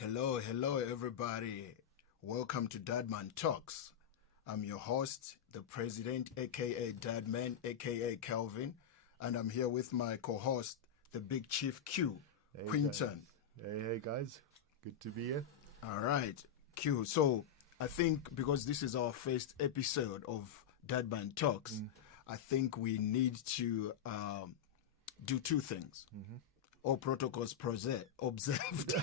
Hello, everybody. Welcome to Dadman Talks. I'm your host, the president, aka Dadman, aka Kelvin, and I'm here with my co-host, the big chief Q, Quentin. Hey guys, good to be here. All right, Q. So I think because this is our first episode of Dadman Talks, I think we need to do two things. All protocols observed.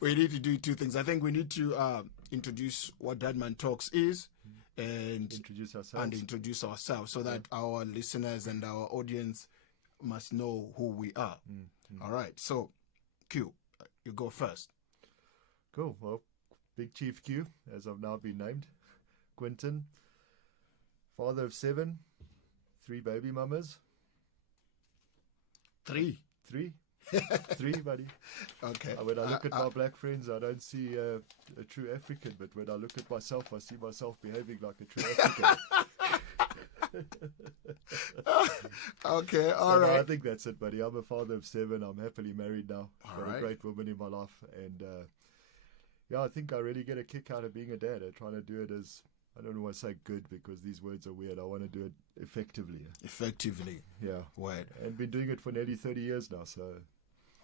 We need to do two things. I think we need to introduce what Dadman Talks is and introduce ourselves so that our listeners and our audience must know who we are. All right. So, Q, you go first. Cool. Well, Big Chief Q, as I've now been named. Quentin, father of 7, 3 baby mamas. 3, buddy. Okay. When I look at my black friends, I don't see a true African, but when I look at myself, I see myself behaving like a true African. Okay, all so right. No, I think that's it, buddy. I'm a father of 7. I'm happily married now. Got a great woman in my life, and I think I really get a kick out of being a dad. I'm trying to do it as, I don't want to say good because these words are weird. I want to do it effectively. Effectively. Yeah. Word. And been doing it for nearly 30 years now, so.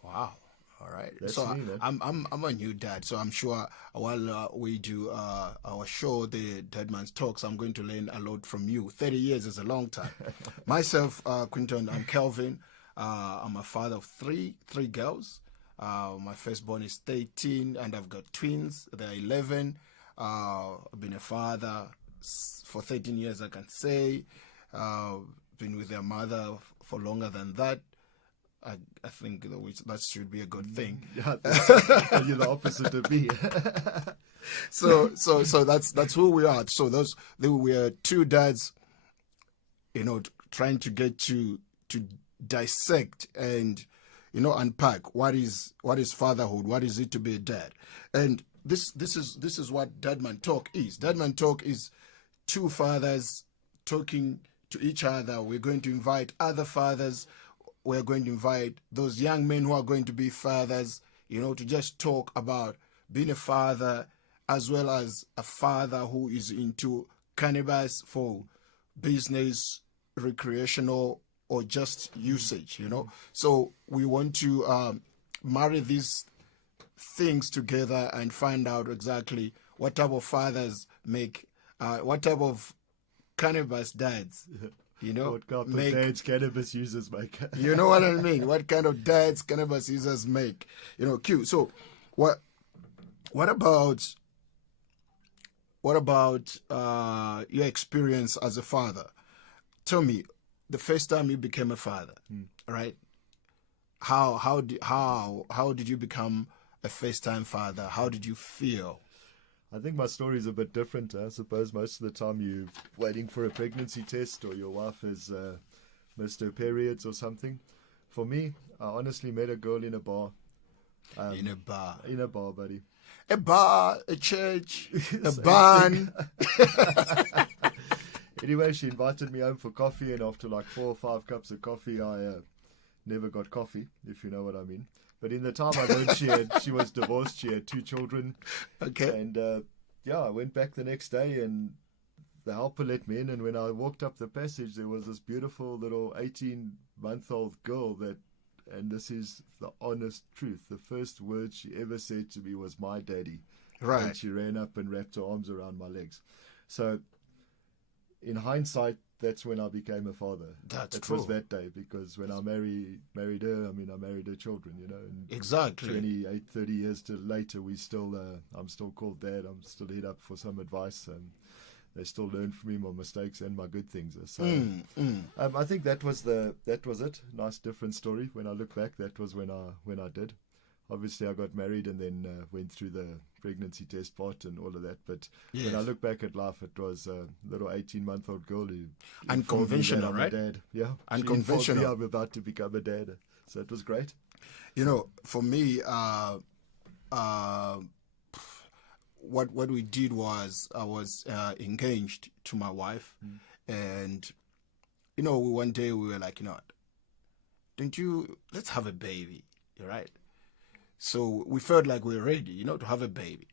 Wow. All right. That's so me, man. I'm a new dad, so I'm sure while we do our show, the Dadman's Talks, I'm going to learn a lot from you. 30 years is a long time. Myself, Quentin, I'm Kelvin. I'm a father of three girls. My firstborn is 13, and I've got twins. They're 11. I've been a father for 13 years, I can say. Been with their mother for longer than that. I think that should be a good thing. Yeah, you're the opposite of me. So that's who we are. So we are two dads, trying to get to dissect and unpack what is fatherhood, what is it to be a dad, and this is what Dadman Talk is. Dadman Talk is two fathers talking to each other. We're going to invite other fathers. We're going to invite those young men who are going to be fathers, to just talk about being a father, as well as a father who is into cannabis for business, recreational, or just usage, So we want to marry these things together and find out exactly what type of fathers make, what type of cannabis dads, what kind of dads cannabis users make. You know what I mean? What kind of dads cannabis users make? Q. So, what about your experience as a father? Tell me, the first time you became a father, right? How did you become a first-time father? How did you feel? I think my story is a bit different. I suppose most of the time you're waiting for a pregnancy test or your wife has missed her periods or something. For me, I honestly met a girl in a bar. In a bar? In a bar, buddy. A bar, a church, a barn. Anyway, she invited me home for coffee, and after like 4 or 5 cups of coffee, I never got coffee, if you know what I mean. But in the time I learned she was divorced, she had 2 children. Okay. And I went back the next day and the helper let me in. And when I walked up the passage, there was this beautiful little 18-month-old girl and this is the honest truth. The first word she ever said to me was, "My daddy." Right. And she ran up and wrapped her arms around my legs. So in hindsight, that's when I became a father. It was that day, because when I married her, I married her children, and exactly 28, 30 years later, I'm still called dad. I'm still hit up for some advice, and they still learn from me my mistakes and my good things. So I think that was it. Nice different story. When I look back, that was when I did. Obviously, I got married and then went through the pregnancy test part and all of that. But when I look back at life, it was a little 18-month-old girl who unconventional, right? Dad. Yeah, unconventional. I'm about to become a dad, so it was great. For me, what we did was I was engaged to my wife, and one day we were like, let's have a baby, right? So we felt like we were ready, to have a baby.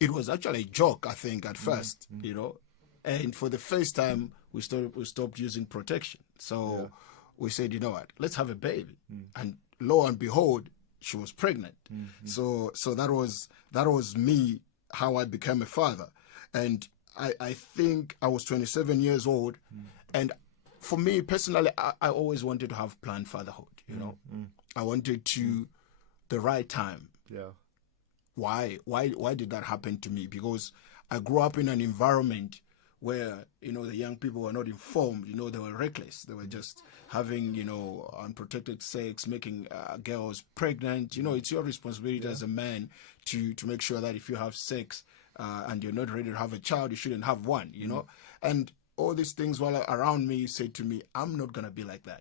It was actually a joke, I think, at first, And for the first time, we stopped using protection. So we said, you know what, let's have a baby. And lo and behold, she was pregnant. So that was me, how I became a father. And I think I was 27 years old. And for me personally, I always wanted to have planned fatherhood, I wanted to the right time. Yeah. Why did that happen to me? Because I grew up in an environment where, the young people were not informed, they were reckless. They were just having, unprotected sex, making girls pregnant. It's your responsibility as a man to make sure that if you have sex and you're not ready to have a child, you shouldn't have one, And all these things while around me said to me, I'm not going to be like that,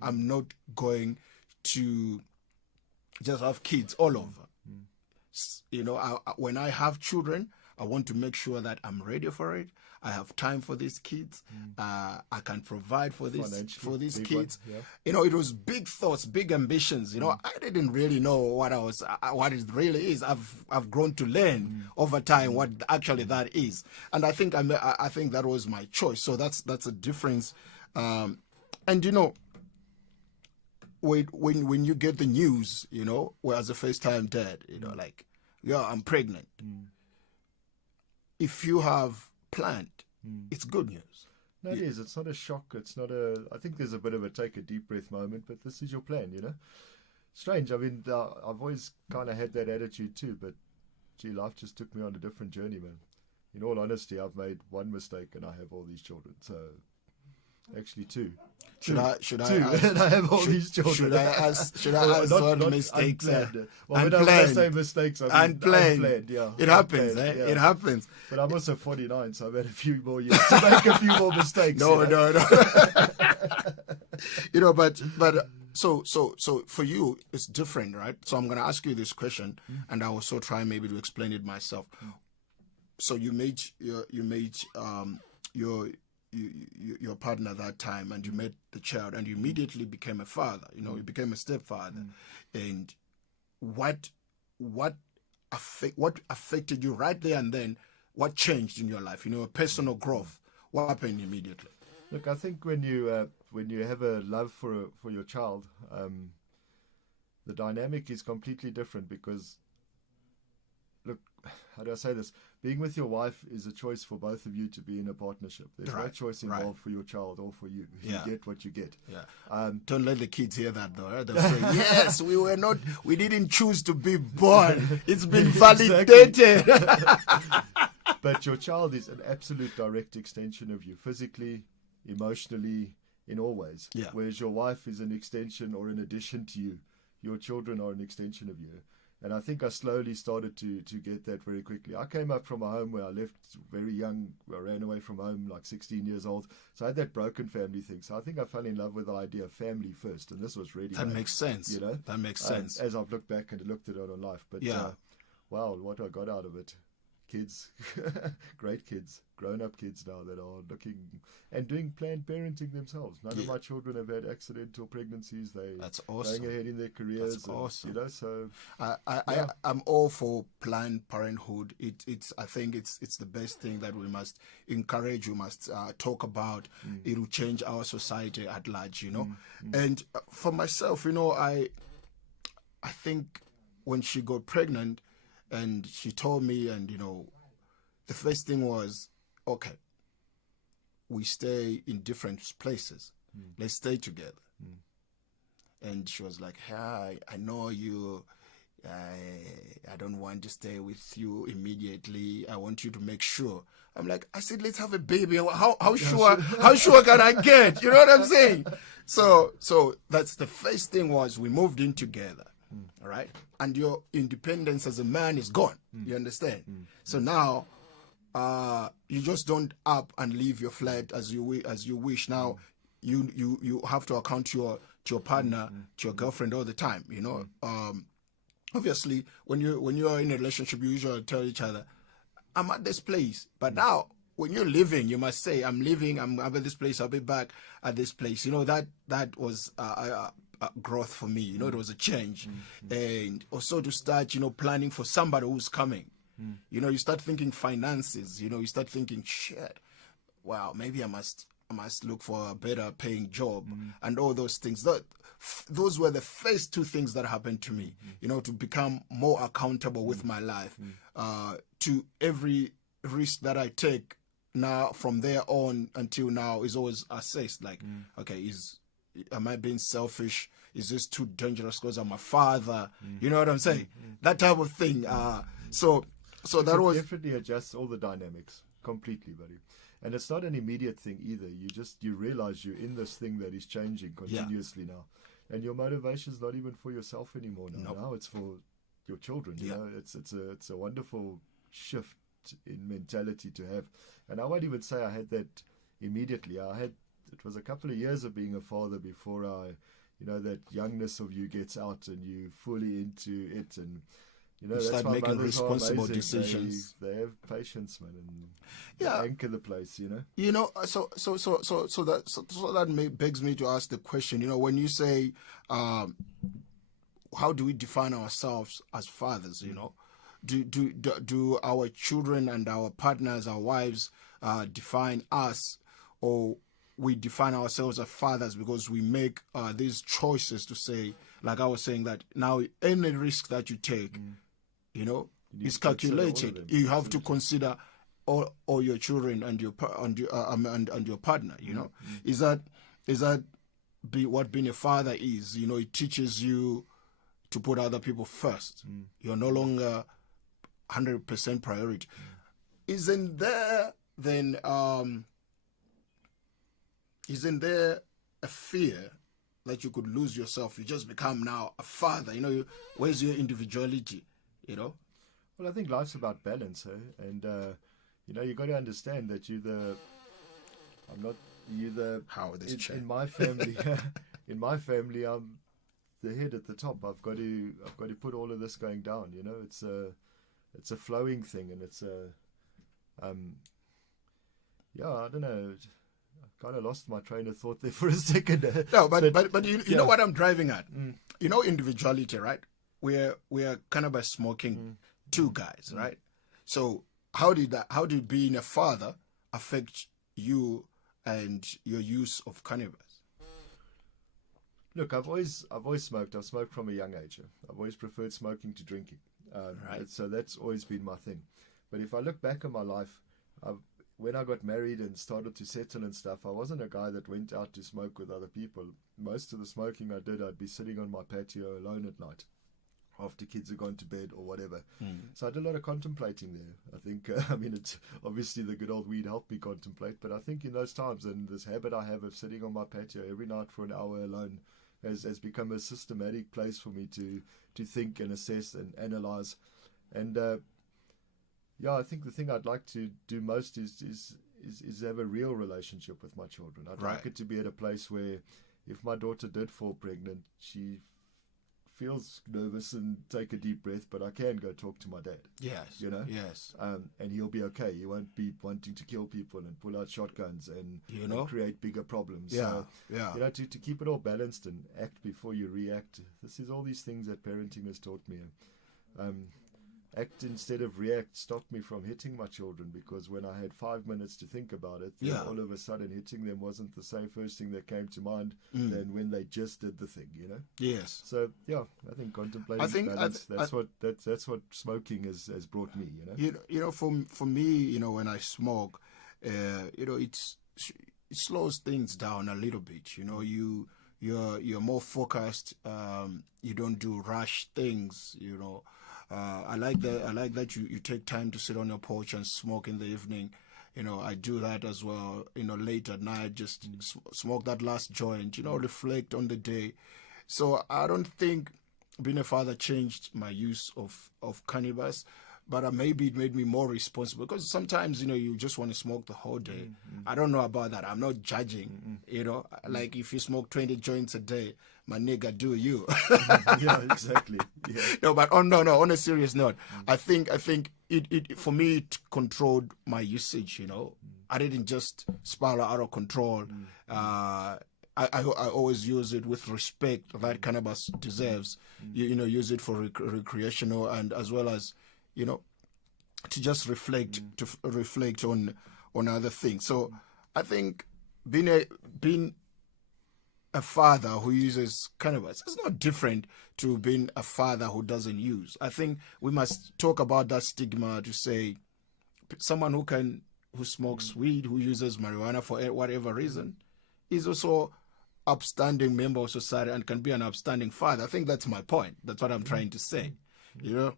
I'm not going to just have kids all over. When I have children, I want to make sure that I'm ready for it. I have time for these kids. I can provide for these kids. It was big thoughts, big ambitions. I didn't really know what it really is. I've grown to learn over time what actually that is, and I think that was my choice. So that's a difference. And when you get the news, well, as a first time dad, like, I'm pregnant. If you have planned, it's good news. No, it is. It's not a shock. It's not I think there's a bit of a take a deep breath moment, but this is your plan, Strange. I mean, I've always kind of had that attitude too, but gee, life just took me on a different journey, man. In all honesty, I've made one mistake and I have all these children. So, actually two. Should I ask, and I have all these children. Should I ask what mistakes unplanned. When I say mistakes, I mean unplanned. Yeah, it happens. Yeah. It happens. But I'm also 49, so I've had a few more years to make a few more mistakes. No. But so for you, it's different, right? So I'm going to ask you this question, and I will also try maybe to explain it myself. So you made your partner that time, and you met the child, and you immediately became a father. You became a stepfather. And what affected you right there and then? What changed in your life? Personal growth. What happened immediately? Look, I think when you have a love for your child, the dynamic is completely different because, look, how do I say this? Being with your wife is a choice for both of you to be in a partnership. There's no choice involved for your child or for you. You get what you get. Yeah. Don't let the kids hear that though. Right? They'll say, yes, we didn't choose to be born. It's been validated. But your child is an absolute direct extension of you, physically, emotionally, in all ways. Yeah. Whereas your wife is an extension or an addition to you. Your children are an extension of you. And I think I slowly started to get that very quickly. I came up from a home where I left very young. I ran away from home like 16 years old. So I had that broken family thing. So I think I fell in love with the idea of family first. And this was really that makes sense. That makes sense. As I've looked back and looked at it on life. But wow, what I got out of it. Kids, great kids, grown-up kids now that are looking and doing planned parenting themselves. None of my children have had accidental pregnancies. That's awesome. Going ahead in their careers. That's awesome. So I'm all for planned parenthood. I think it's the best thing that we must encourage. We must talk about. It will change our society at large. And for myself, I think when she got pregnant. And she told me, and the first thing was, okay, we stay in different places. Let's stay together. And she was like, hey, I know you. I don't want to stay with you immediately. I want you to make sure. I'm like, I said, let's have a baby. How sure can I get? You know what I'm saying? So that's the first thing was we moved in together. All right, and your independence as a man is gone. You understand? So now, you just don't up and leave your flat as you wish. Now, you have to account to your partner, to your girlfriend all the time. Obviously, when you are in a relationship, you usually tell each other, "I'm at this place," but now. When you're leaving, you must say, I'm leaving, I'm at this place, I'll be back at this place. That was growth for me. It was a change. And also to start, planning for somebody who's coming. You start thinking finances. You start thinking, shit, wow, maybe I must look for a better paying job and all those things. Those were the first two things that happened to me, to become more accountable with my life, to every risk that I take now from there on until now is always assessed. Like, okay, am I being selfish? Is this too dangerous because I'm a father? You know what I'm saying? That type of thing. So that was definitely adjusts all the dynamics completely, buddy. And it's not an immediate thing either. You realize you're in this thing that is changing continuously now. And your motivation is not even for yourself anymore now. Nope. Now it's for your children. You know, it's a wonderful shift in mentality to have. And I won't even say I had that immediately. It was a couple of years of being a father before that youngness of you gets out and you fully into it, and you that's start why making mothers are responsible amazing. decisions. They have patience, man, and they anchor the place. So that begs me to ask the question. When you say, how do we define ourselves as fathers? Do our children and our partners, our wives, define us, or we define ourselves as fathers because we make these choices to say, like I was saying, that now any risk that you take, is calculated. You have to consider all your children and your partner. Is that what being a father is? It teaches you to put other people first. You're no longer 100% priority. Isn't there then? Isn't there a fear that you could lose yourself? You just become now a father. Where's your individuality? Well, I think life's about balance, and you got to understand that How this change? In my family. In my family, I'm the head at the top. I've got to put all of this going down. It's a flowing thing, and it's I don't know. I kind of lost my train of thought there for a second. No, but you know what I'm driving at. Individuality, right? We're cannabis smoking two guys, right? So how did being a father affect you and your use of cannabis? Look, I've always smoked. I've smoked from a young age. I've always preferred smoking to drinking. Right. So that's always been my thing. But if I look back on my life, when I got married and started to settle and stuff, I wasn't a guy that went out to smoke with other people. Most of the smoking I did, I'd be sitting on my patio alone at night after kids had gone to bed or whatever. So I did a lot of contemplating there. I think, it's obviously the good old weed helped me contemplate, but I think in those times, and this habit I have of sitting on my patio every night for an hour alone has become a systematic place for me to think and assess and analyze. And I think the thing I'd like to do most is have a real relationship with my children. I'd like it to be at a place where if my daughter did fall pregnant, she feels nervous and take a deep breath, but I can go talk to my dad. Yes. Yes. And he'll be okay. He won't be wanting to kill people and pull out shotguns and create bigger problems. Yeah. So, to keep it all balanced and act before you react. This is all these things that parenting has taught me. Act instead of react stopped me from hitting my children, because when I had 5 minutes to think about it, all of a sudden hitting them wasn't the same first thing that came to mind than when they just did the thing, Yes. So I think contemplating balance, that's what smoking has brought me, For me, when I smoke, it slows things down a little bit. You're more focused. You don't do rash things. I like that you take time to sit on your porch and smoke in the evening. I do that as well. Late at night, just smoke that last joint. Reflect on the day. So I don't think being a father changed my use of cannabis, but maybe it made me more responsible, because sometimes you just want to smoke the whole day. I don't know about that. I'm not judging. Like if you smoke 20 joints a day, my nigga, do you? Yeah, exactly. Yeah. No, but on a serious note, I think it for me it controlled my usage. I didn't just spiral out of control. I I always use it with respect that cannabis deserves. You know, use it for recreational and as well as, you know, to just reflect reflect on other things. So I think being a father who uses cannabis is not different to being a father who doesn't use. I think we must talk about that stigma to say someone who smokes weed, who uses marijuana for whatever reason, is also upstanding member of society and can be an upstanding father. I think that's my point. That's what I'm trying to say. You know?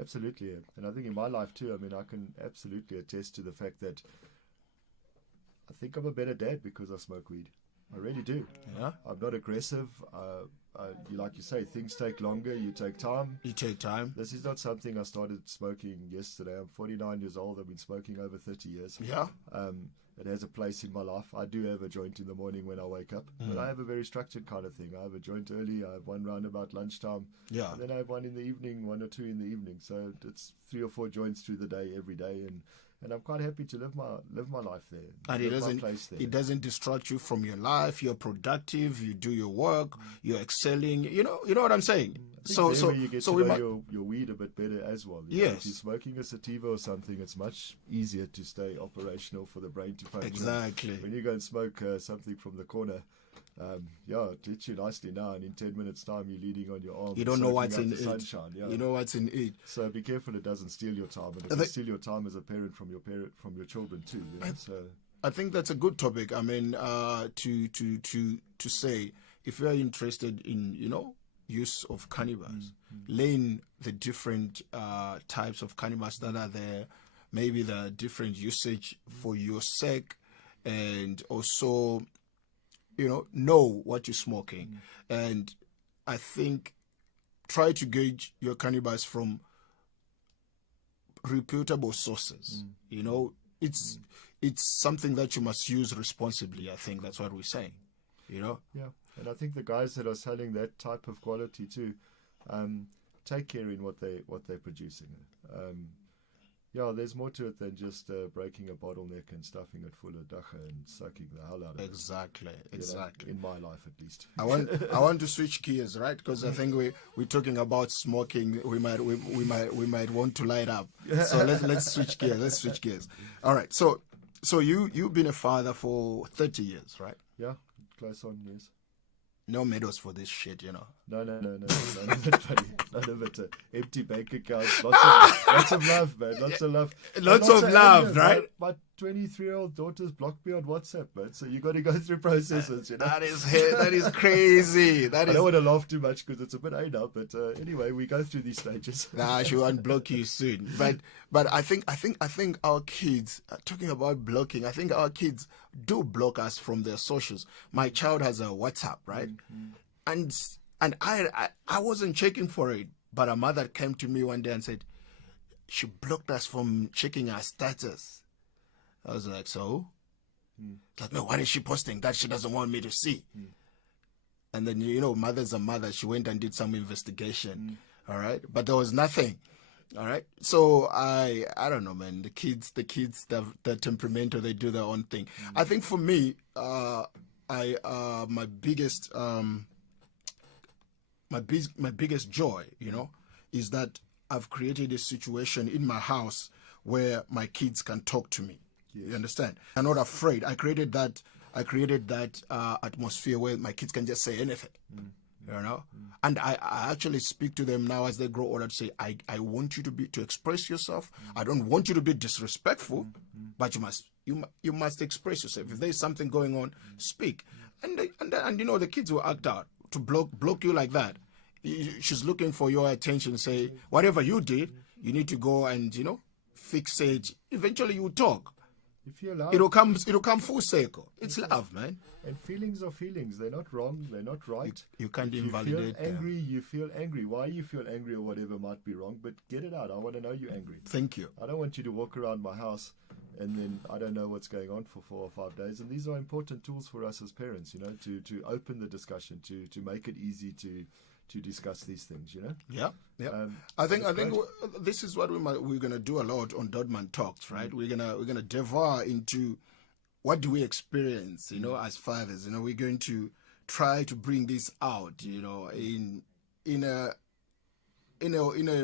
Absolutely. And I think in my life too, I mean, I can absolutely attest to the fact that I think I'm a better dad because I smoke weed. I really do. Yeah. I'm not aggressive. Like you say, things take longer. You take time. You take time. This is not something I started smoking yesterday. I'm 49 years old. I've been smoking over 30 years. Yeah. It has a place in my life. I do have a joint in the morning when I wake up. But I have a very structured kind of thing. I have a joint early. I have one round about lunchtime. Yeah. And then I have one in the evening, 1 or 2 in the evening. So it's 3 or 4 joints through the day, every day. And I'm quite happy to live my life there. And it doesn't distract you from your life. You're productive. You do your work. You're excelling. You know what I'm saying. So you get to know your weed a bit better as well. You know, if you're smoking a sativa or something, it's much easier to stay operational for the brain to function. Exactly. When you go and smoke something from the corner, it hits you nicely now, and in 10 minutes' time, you're leaning on your arm. You don't know what's in the it. Sunshine, yeah. You know what's in it. So be careful it doesn't steal your time, and it can steal your time as a parent from your children too. You know? I think that's a good topic. I mean, to say if you are interested in, you know, use of cannabis, laying the different types of cannabis that are there, maybe the different usage for your sake, and also, you know what you're smoking. And I think try to gauge your cannabis from reputable sources. You know, it's something that you must use responsibly. I think that's what we're saying. You know. Yeah, and I think the guys that are selling that type of quality too, take care in what they're producing. There's more to it than just breaking a bottleneck and stuffing it full of dacha and sucking the hell out of it. Exactly. In my life, at least. I want to switch gears, right? Because I think we're talking about smoking. We might want to light up. So let's switch gears. Let's switch gears. All right. So you've been a father for 30 years, right? Yeah, close on years. No medals for this shit, you know. No. None of it, buddy. None of it. Empty bank accounts. Lots of love, man. Lots of love. Lots of love, right? My 23-year-old daughter's blocked me on WhatsApp, man. So you got to go through processes, you know. That is crazy. I don't want to laugh too much because it's a bit A now. But anyway, we go through these stages. Nah, she'll unblock you soon. But I think our kids, talking about blocking, I think our kids do block us from their socials. My child has a WhatsApp, right? And I wasn't checking for it, but a mother came to me one day and said she blocked us from checking our status. I was like, so? Like, no, what is she posting that she doesn't want me to see? And then, you know, mother's a mother. She went and did some investigation, all right? But there was nothing, all right? So I don't know, man. The kids, they're temperamental. They do their own thing. I think for me, my biggest joy, you know, is that I've created a situation in my house where my kids can talk to me. You understand? I'm not afraid. I created that atmosphere where my kids can just say anything. You know? And I actually speak to them now as they grow older to say, I want you to express yourself. I don't want you to be disrespectful, but you must express yourself. If there's something going on, speak. And you know, the kids will act out to block you like that. She's looking for your attention, say, whatever you did, you need to go and, you know, fix it. Eventually you will talk. If you allow, it'll come full circle. It's love, man. And feelings are feelings. They're not wrong. They're not right. You can't if invalidate you feel angry, them. you feel angry. Why you feel angry or whatever might be wrong, but get it out. I want to know you're angry. Thank you. I don't want you to walk around my house and then I don't know what's going on for 4 or 5 days. And these are important tools for us as parents, you know, to open the discussion, to make it easy to discuss these things, you know. Yeah. I think this is what we're gonna do a lot on Dadman Talks, right? We're gonna devour into what do we experience, as fathers? We're going to try to bring this out, in a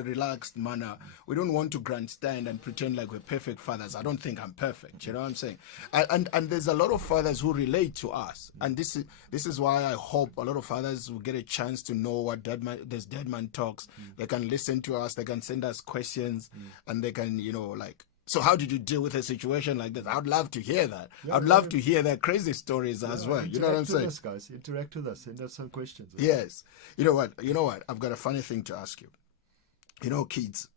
relaxed manner. We don't want to grandstand and pretend like we're perfect fathers. I don't think I'm perfect. You know what I'm saying? And there's a lot of fathers who relate to us, and this is why I hope a lot of fathers will get a chance to know what Dadman talks. They can listen to us. They can send us questions, and they can So how did you deal with a situation like this? I'd love to hear that. I'd love to hear their crazy stories as well. You know what I'm saying? Interact with us, guys. Interact with us. Send us some questions. Yes. You know what? I've got a funny thing to ask you. Kids,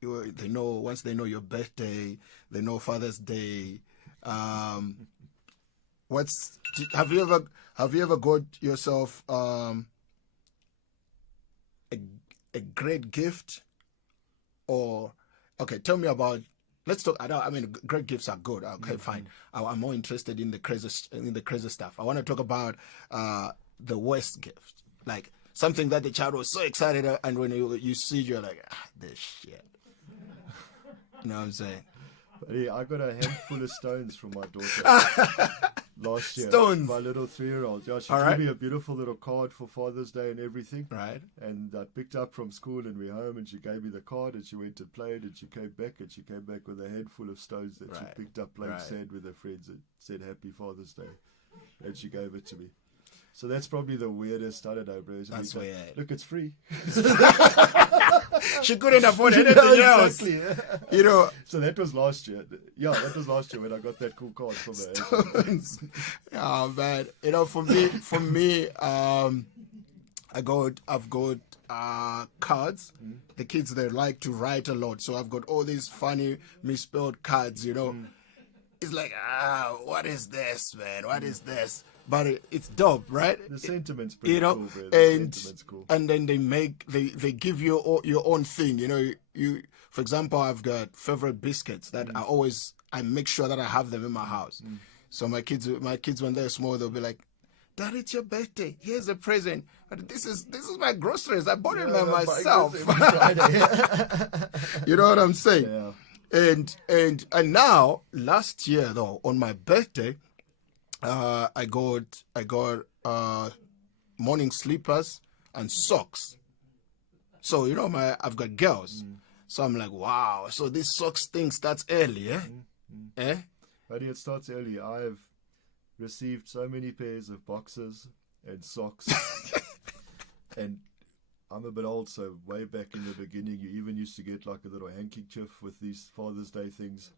they know, once they know your birthday, they know Father's Day. Have you ever got yourself a great gift? Or tell me about. Let's talk. Great gifts are good. Okay, fine. I'm more interested in the crazy stuff. I want to talk about the worst gift, like something that the child was so excited, and when you see, you're like, this shit. You know what I'm saying? Buddy, I got a handful of stones from my daughter last year. Stones? My little 3-year-old. Yeah, she All gave right. me a beautiful little card for Father's Day and everything. Right. And I picked up from school and we're home, and she gave me the card, and she went and played, and she came back with a handful of stones that she picked up playing sand with her friends, and said Happy Father's Day. And she gave it to me. So that's probably the weirdest. I don't know, bro. That's weird. Look, it's free. She couldn't afford anything else. Exactly. So that was last year. Yeah, that was last year when I got that cool card from her. Stones. Oh man, for me, I've got cards. The kids, they like to write a lot, so I've got all these funny misspelled cards. It's like, what is this, man? What is this? But it's dope, right? The sentiment's pretty cool, bro. Cool. And then they give you your own thing. You for example, I've got favorite biscuits that I make sure that I have them in my house. So my kids when they're small, they'll be like, Dad, it's your birthday. Here's a present. But this is my groceries. I bought it by myself. You know what I'm saying? Yeah. And now, last year though, on my birthday, I got morning slippers and socks. So I've got girls. So I'm like, wow. So this socks thing starts early, eh? Buddy, it starts early. I've received so many pairs of boxers and socks, and I'm a bit old, so way back in the beginning, you even used to get like a little handkerchief with these Father's Day things.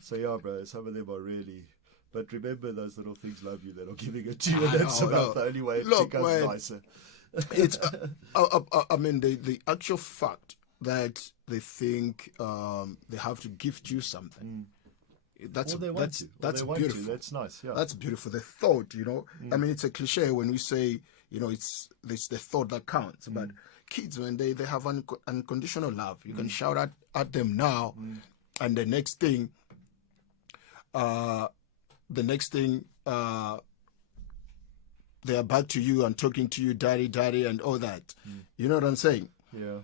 So yeah, bro, some of them are really. But remember, those little things love you. That are giving it to you, and that's about the only way it becomes nicer. It's, the actual fact that they think they have to gift you something. That's beautiful. That's nice. Yeah, that's beautiful. The thought, it's a cliche when we say, it's the thought that counts. But kids, when they have unconditional love, you can shout at them now, and the next thing, they are back to you and talking to you, daddy, and all that. You know what I'm saying? Yeah.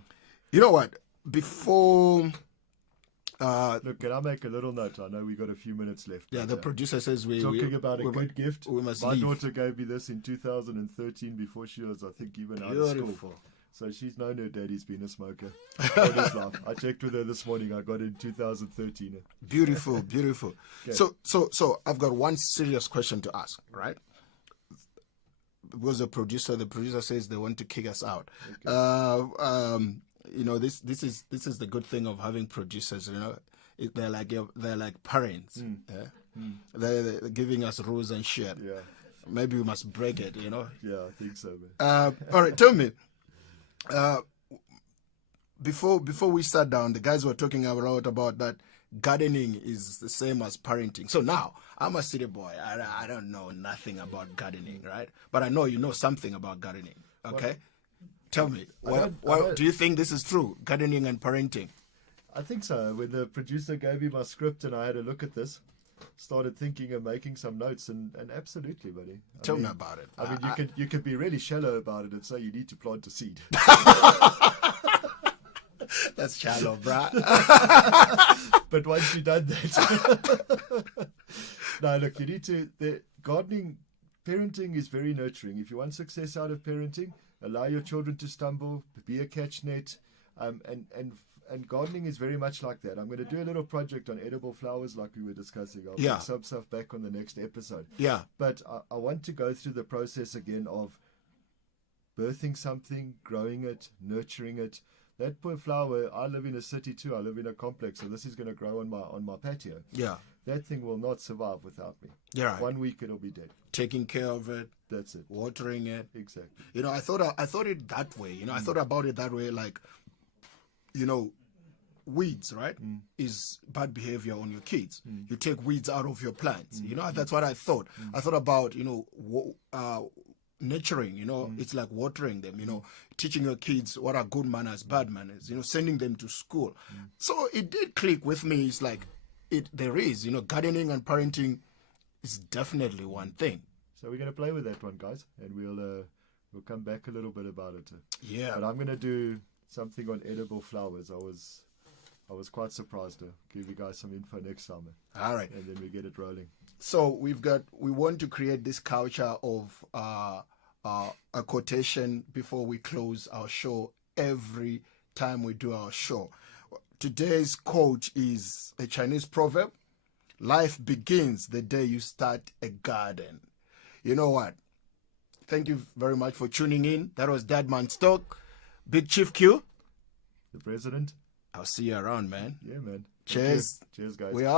You know what? Before... Look, can I make a little note? I know we got a few minutes left. Yeah, the producer says talking about a good gift. We must My leave. daughter gave me this in 2013 before she was, I think, even out of school. So she's known her daddy's been a smoker all his life. I checked with her this morning. I got it in 2013. Beautiful. Okay. So I've got one serious question to ask, right? Because the producer says they want to kick us out. Okay. This is the good thing of having producers. They're like parents. They're giving us rules and shit. Yeah. Maybe we must break it. Yeah, I think so, man. All right, tell me. Before we sat down, the guys were talking about that gardening is the same as parenting. So now I'm a city boy. I don't know nothing about gardening, right? But I know you know something about gardening. Okay. What? Tell me, what do you think this is true, gardening and parenting? I think so. When the producer gave me my script and I had a look at this, started thinking and making some notes, and absolutely, buddy. Tell me about it. I mean, you could be really shallow about it and say you need to plant a seed. That's shallow, bruh. But once you've done that, No, look, you need to. The gardening, parenting is very nurturing. If you want success out of parenting, allow your children to stumble, be a catch net, and gardening is very much like that. I'm going to do a little project on edible flowers, like we were discussing. I'll Yeah. put some stuff back on the next episode. Yeah. But I want to go through the process again of birthing something, growing it, nurturing it. That poor flower, I live in a city too. I live in a complex, so this is going to grow on my patio. Yeah. That thing will not survive without me. Yeah. Right. 1 week it'll be dead. Taking care of it, That's it. watering it. Exactly. You know, I thought it that way. You know, I thought about it that way. Like, you know, weeds, right, is bad behavior on your kids. You take weeds out of your plants. You know, that's what I thought. I thought about, you know, nurturing, you know, it's like watering them, you know, teaching your kids what are good manners, bad manners, you know, sending them to school. So it did click with me. It's like, there is, you know, gardening and parenting is definitely one thing. So we're going to play with that one, guys, and we'll come back a little bit about it. Yeah. But I'm going to do something on edible flowers. I was quite surprised to give you guys some info next time. All right. And then we get it rolling. So we want to create this culture of a quotation before we close our show every time we do our show. Today's quote is a Chinese proverb. Life begins the day you start a garden. You know what? Thank you very much for tuning in. That was Dadman's Talk. Big Chief Q. The president. I'll see you around, man. Yeah, man. Cheers. Cheers, guys. We out.